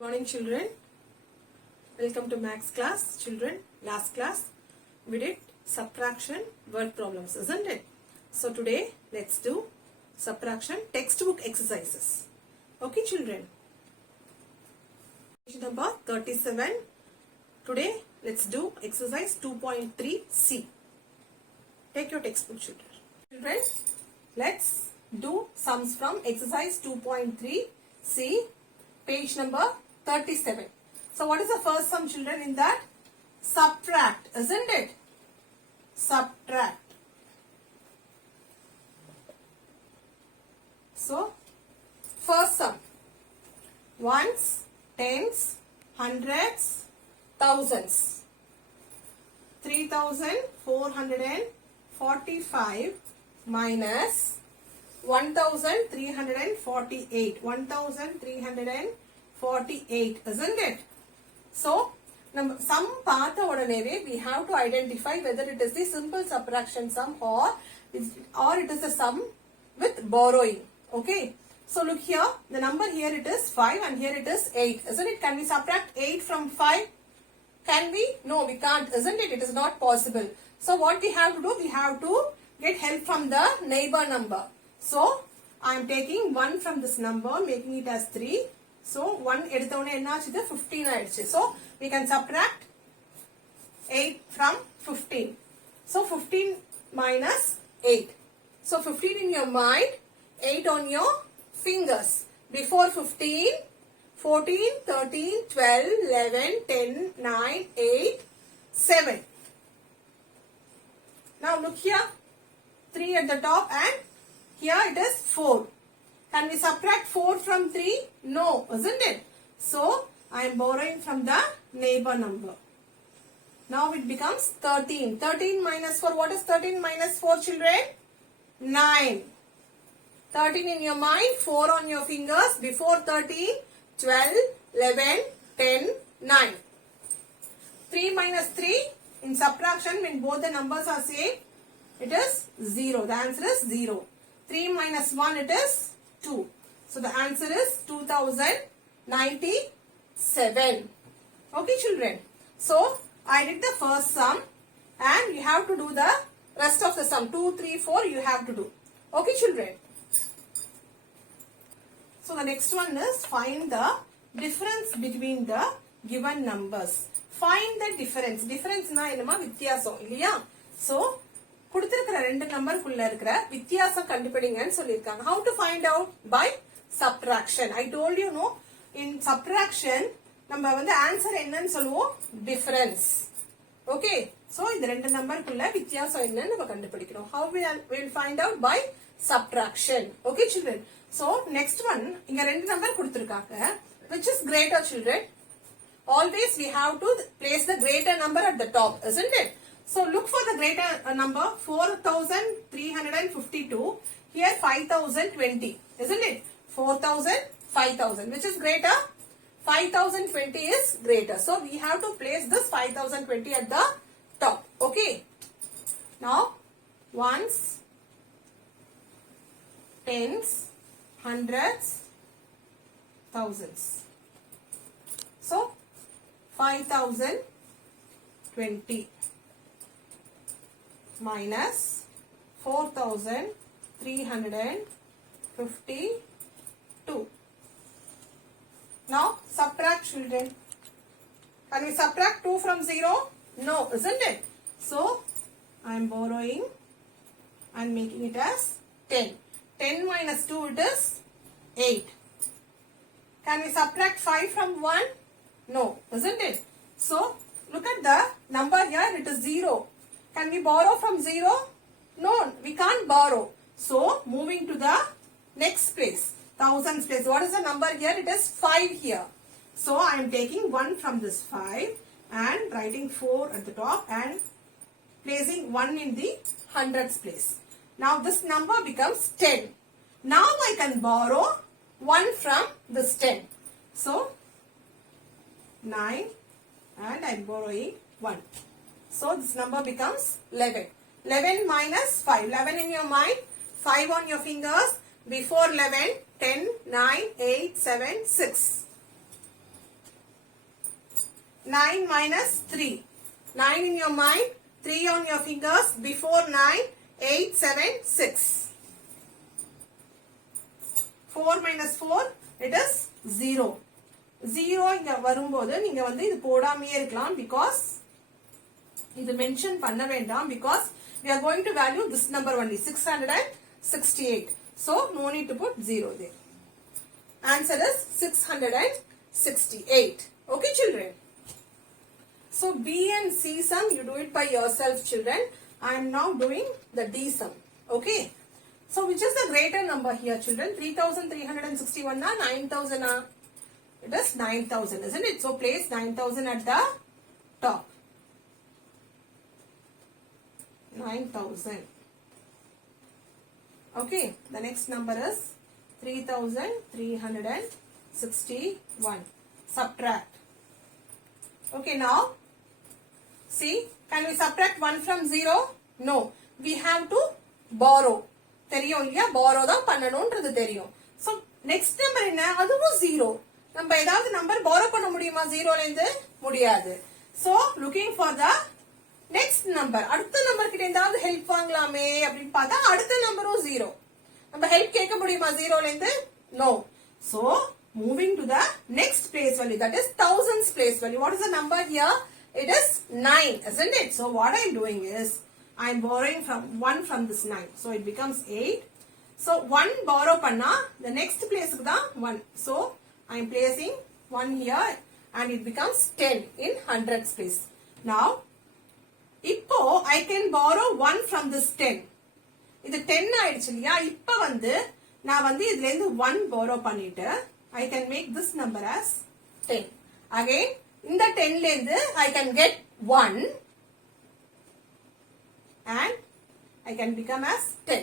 Good morning children. Welcome to maths class. Children, last class we did subtraction word problems, isn't it? So today let's do subtraction textbook exercises. Okay children. Page number 37. Today let's do exercise 2.3c. Take your textbook children. Children, let's do sums from exercise 2.3c, page number 37. So what is the first sum children in that? Subtract, isn't it? Subtract. So first sum, ones, tens, hundreds, thousands. 3,445 minus 1,348. 1,348, isn't it? So, sum path order we have to identify whether it is the simple subtraction sum or it is a sum with borrowing. Okay. So look here, the number here it is 5 and here it is 8, isn't it? Can we subtract 8 from 5? Can we? No, we can't, isn't it? It is not possible. So what we have to do? We have to get help from the neighbor number. So I am taking 1 from this number, making it as 3. So 1 eduthavone enna aachidhu 15 aiduchu. So we can subtract 8 from 15. So 15 minus 8. So 15 in your mind, 8 on your fingers. Before 15, 14, 13, 12, 11, 10, 9, 8, 7. Now look here, 3 at the top and here it is 4. Can we subtract 4 from 3? No, isn't it? So I am borrowing from the neighbor number. Now it becomes 13. 13 minus 4. What is 13 minus 4 children? 9. 13 in your mind, 4 on your fingers. Before 13, 12, 11, 10, 9. 3 minus 3 in subtraction when both the numbers are same, it is 0. The answer is 0. 3 minus 1 it is 2. So the answer is 2097. Okay children. So I did the first sum and you have to do the rest of the sum. 2, 3, 4 you have to do. Okay children. So the next one is find the difference between the given numbers. Find the difference. Difference na enama வித்தியாசம் இல்லையா? So கொடுத்திருக்கிற ரெண்டு நம்பருக்குள்ள இருக்கிற வித்தியாசம் கண்டுபிடிங்கன்னு சொல்லிருக்காங்க. How to find out? By subtraction. I told you no, in subtraction நம்ம வந்து answer என்னன்னு சொல்லுவோம்? Difference. Okay. So இந்த ரெண்டு நம்பருக்குள்ள வித்தியாசம் என்னன்னு நம்ம கண்டுபிடிக்கணும். How we will find out? By subtraction. Okay children. So next one, இங்க ரெண்டு நம்பர் கொடுத்திருக்காங்க. Which is greater children? Always we have to place the greater number at the top, isn't it? So look for the greater number. 4,352. Here 5,020, isn't it? 4,000, 5,000. Which is greater? 5,020 is greater. So we have to place this 5,020 at the top. Okay. Now ones, tens, hundreds, thousands. So 5,020 minus 4,352. Now subtract children. Can we subtract 2 from 0? No, isn't it? So I am borrowing and making it as 10. 10 minus 2 it is 8. Can we subtract 5 from 1? No, isn't it? So look at the number here, it is 0. Can we borrow from 0? No, we can't borrow. So moving to the next place, thousands place. What is the number here? It is 5 here. So I am taking 1 from this 5 and writing 4 at the top and placing 1 in the hundreds place. Now this number becomes 10. Now I can borrow 1 from this 10. So 9 and I am borrowing 1. So this number becomes 11. 11 minus 5. 11 in your mind, 5 on your fingers. Before 11, 10, 9, 8, 7, 6. 9 minus 3. 9 in your mind, 3 on your fingers, before 9, 8, 7, 6. 4 minus 4, it is 0. 0 இங்க வரும்போது நீங்க வந்து இது போடாமையே இருக்கலாம் because இது mention பண்ண வேண்டாம் because we are going to value this number only 668. So no need to put 0 there. Answer is 668. Okay children. So B and C sum you do it by yourself children. I am now doing the D sum. Okay. So which is the greater number here children? 3361 na 9000 na? It is 9000 isn't it? So place 9000 at the top. 9000. Okay. The next number is 3361. Subtract. Okay now. See, can we subtract 1 from 0? No. We have to borrow. தெரியும் இல்லையா borrow தான் பண்ணணும்ன்றது தெரியும். So next number என்ன அதுவும் 0. நம்ம ஏதாவது number borrow பண்ண முடியுமா 0 ல இருந்து முடியாது. So looking for the next number. அடுத்த நம்பர் கிட்ட ஏதாவது ஹெல்ப் வாங்கலாமே அப்படினு பார்த்தா அடுத்த நம்பரும் 0. நம்ம ஹெல்ப் கேட்க முடியுமா 0 ல இருந்து? No. So moving to the next place value, that is thousands place value. What is the number here? It is 9, isn't it? So what I am doing is I am borrowing from 1 from this 9. So it becomes 8. So 1 borrow panna, the next place is 1. So I am placing 1 here and it becomes 10 in hundreds place. Now, இப்போ I can borrow 1 from this 10. இது 10 ஆயிடுச்சு இல்லையா? இப்போ வந்து நான் வந்து இதுல இருந்து 1 borrow பண்ணிட்டு I can make this number as 10. Again, இந்த 10 ல இருந்து I can get 1 and I can become as 10.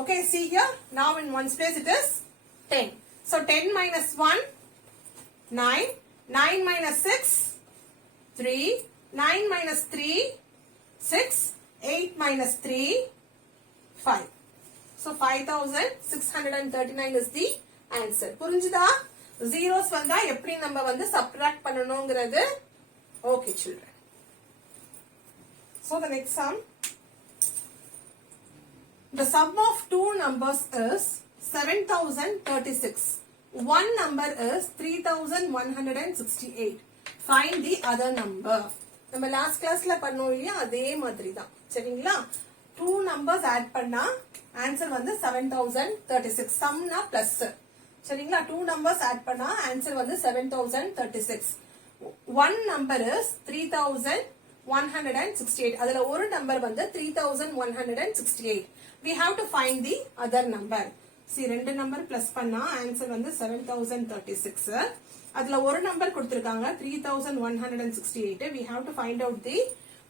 Okay, see here. Now in one's place it is 10. So 10 minus 1, 9. 9 minus 6, 3. 9 minus 3, 6. 8 minus 3, 5. So 5639 is the answer. புரிஞ்சுதா? zeros வந்தா எப்படி நம்ம வந்து subtract பண்ணனும்ங்கிறது? Okay children. So the next sum. The sum of two numbers is 7036. One number is 3168. Find the other number. நம்ம last classல பண்ணோம் இல்லையா அதே மாதிரி தான் சரிங்களா? Two numbers add பண்ணா answer வந்து 7036. sum na plus சரிங்களா? Two numbers add பண்ணா answer வந்து 7036. One number is 3168. அதுல ஒரு number வந்து 3168. We have to find the other number. See, ரெண்டு number plus பண்ணா answer வந்து 7036. அதுல ஒரு number கொடுத்திருக்காங்க 3168. We have to find out the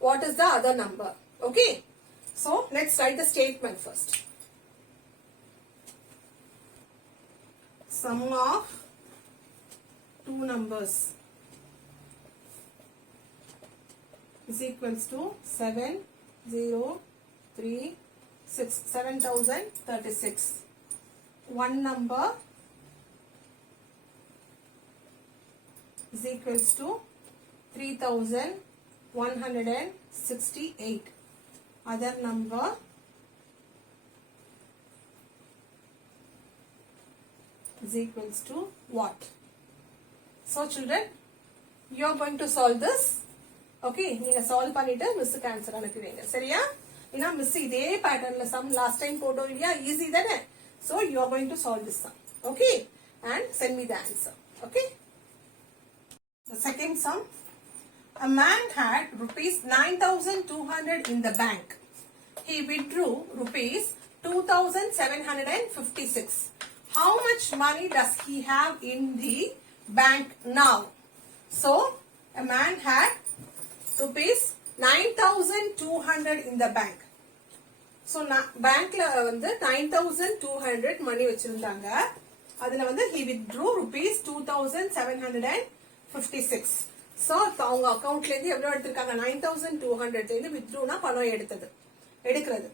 what is the other number. Okay. So let's write the statement first. Sum of two numbers is equals to 7036. 7036. One number is equals to 3168. Other number is equals to what? So children, you are going to solve this. Okay, நீங்க solve பண்ணிட்டு மிஸ்க்கு answer அனுப்புவீங்க சரியா? ஏன்னா miss இதே பேட்டர்ன்ல some last time போட்டோம் இல்லையா? Easy தானே? So you are going to solve this sum. Okay, and send me the answer. Okay. The second sum. A man had rupees 9200 in the bank. He withdrew rupees 2756. How much money does he have in the bank now? So, a man had rupees 9200 in the bank. So, bankல வந்து 9200 money வச்சிருந்தாங்க. அதுல வந்து he withdrew rupees 2756. So, அவங்க அக்கவுண்ட்ல இருந்து எவ்வளவு எடுத்திருக்காங்க 9200 இருந்து withdrawனா பணம் எடுக்கிறது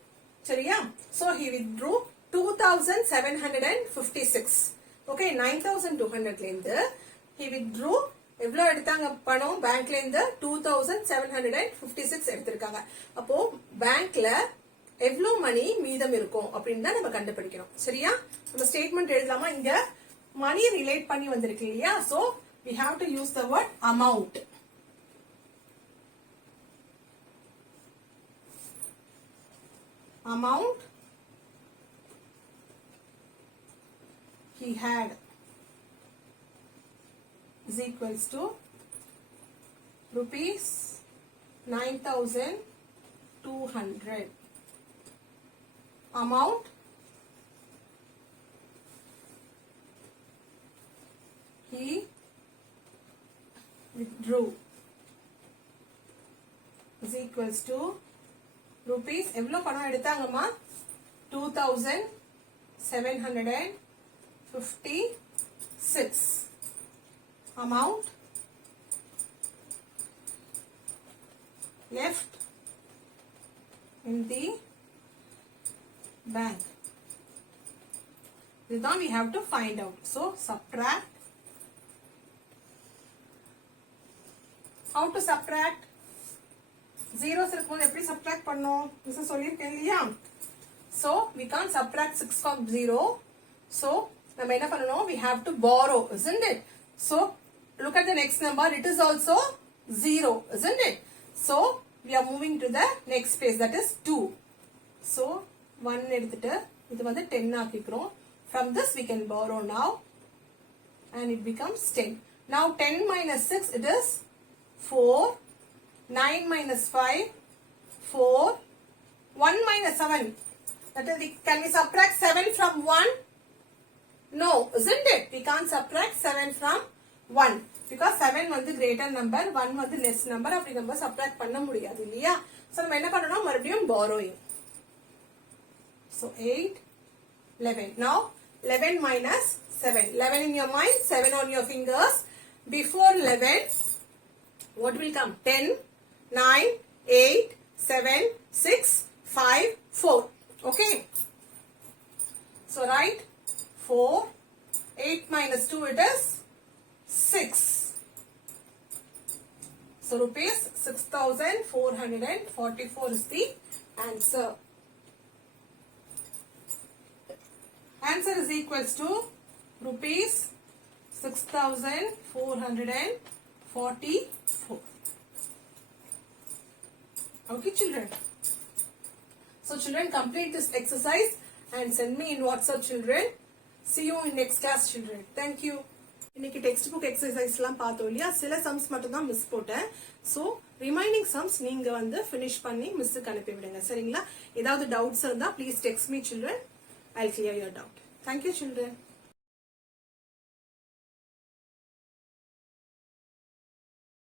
சரியா? So, he withdrew 2756. Okay, 9200 ல இருந்து he withdrew எவ்வளவு எடுத்தாங்க பணம் பேங்க்ல இருந்து 2756 எடுத்திருக்காங்க. அப்போ பேங்க்ல எவ்வளவு மணி மீதம் இருக்கும் அப்படின்னு தான் நம்ம கண்டுபிடிக்கணும். சரியா? நம்ம ஸ்டேட்மெண்ட் எழுதலாமா? இங்க மணி ரிலேட் பண்ணி வந்திருக்கு இல்லையா? So we have to use the word amount. Amount he had is equals to rupees 9,200. Amount he withdrew is equals to rupees எவ்வளவு பணம் எடுத்தாங்கம்மா? 2756. Amount left in the bank. This one we have to find out. So subtract. How to subtract? Zeros இருக்கும்போது எப்படி subtract பண்ணோம்? Miss சொல்லிருக்கேன் இல்லையா? So we can't subtract 6 from 0. So நம்ம என்ன பண்ணணும்? We have to borrow, isn't it? So look at the next number. It is also 0, isn't it? So we are moving to the next place, that is 2. So 1 எடுத்துட்டு இது வந்து 10 ஆக்கிக்கிறோம். From this we can borrow now and it becomes 10. Now 10 minus 6 it is 4. 9 minus 5 4. 1 minus 7, that is, can we subtract 7 from 1? No, isn't it? We can't subtract 7 from 1 because 7 வந்து greater number, 1 வந்து less number. அப்படி நம்ம subtract பண்ண முடியாது இல்லையா? So நம்ம என்ன பண்ணணும்? மறுபடியும் borrowing. So 8 11. Now 11 minus 7. 11 in your mind, 7 on your fingers. Before 11 what will come? 10 9 8 7 6 5 4. Okay, so write 4. 8 minus 2 it is 6. So rupees 6,444 is the answer. Answer is equals to rupees 6,444. Okay children. So children, complete this exercise and send me in WhatsApp children. See you in next class children. Thank you. இன்னைக்கு text book எக்ஸசைஸ்லாம் பார்த்தோம் இல்லையா? சில sums மட்டும் தான் miss போட்டேன். So remaining sums நீங்க வந்து finish பண்ணி மிஸ்ஸுக்கு அனுப்பி விடுங்க. சரிங்களா? ஏதாவது டவுட்ஸ் இருந்தா please text me children. I will clear your doubt. Thank you children.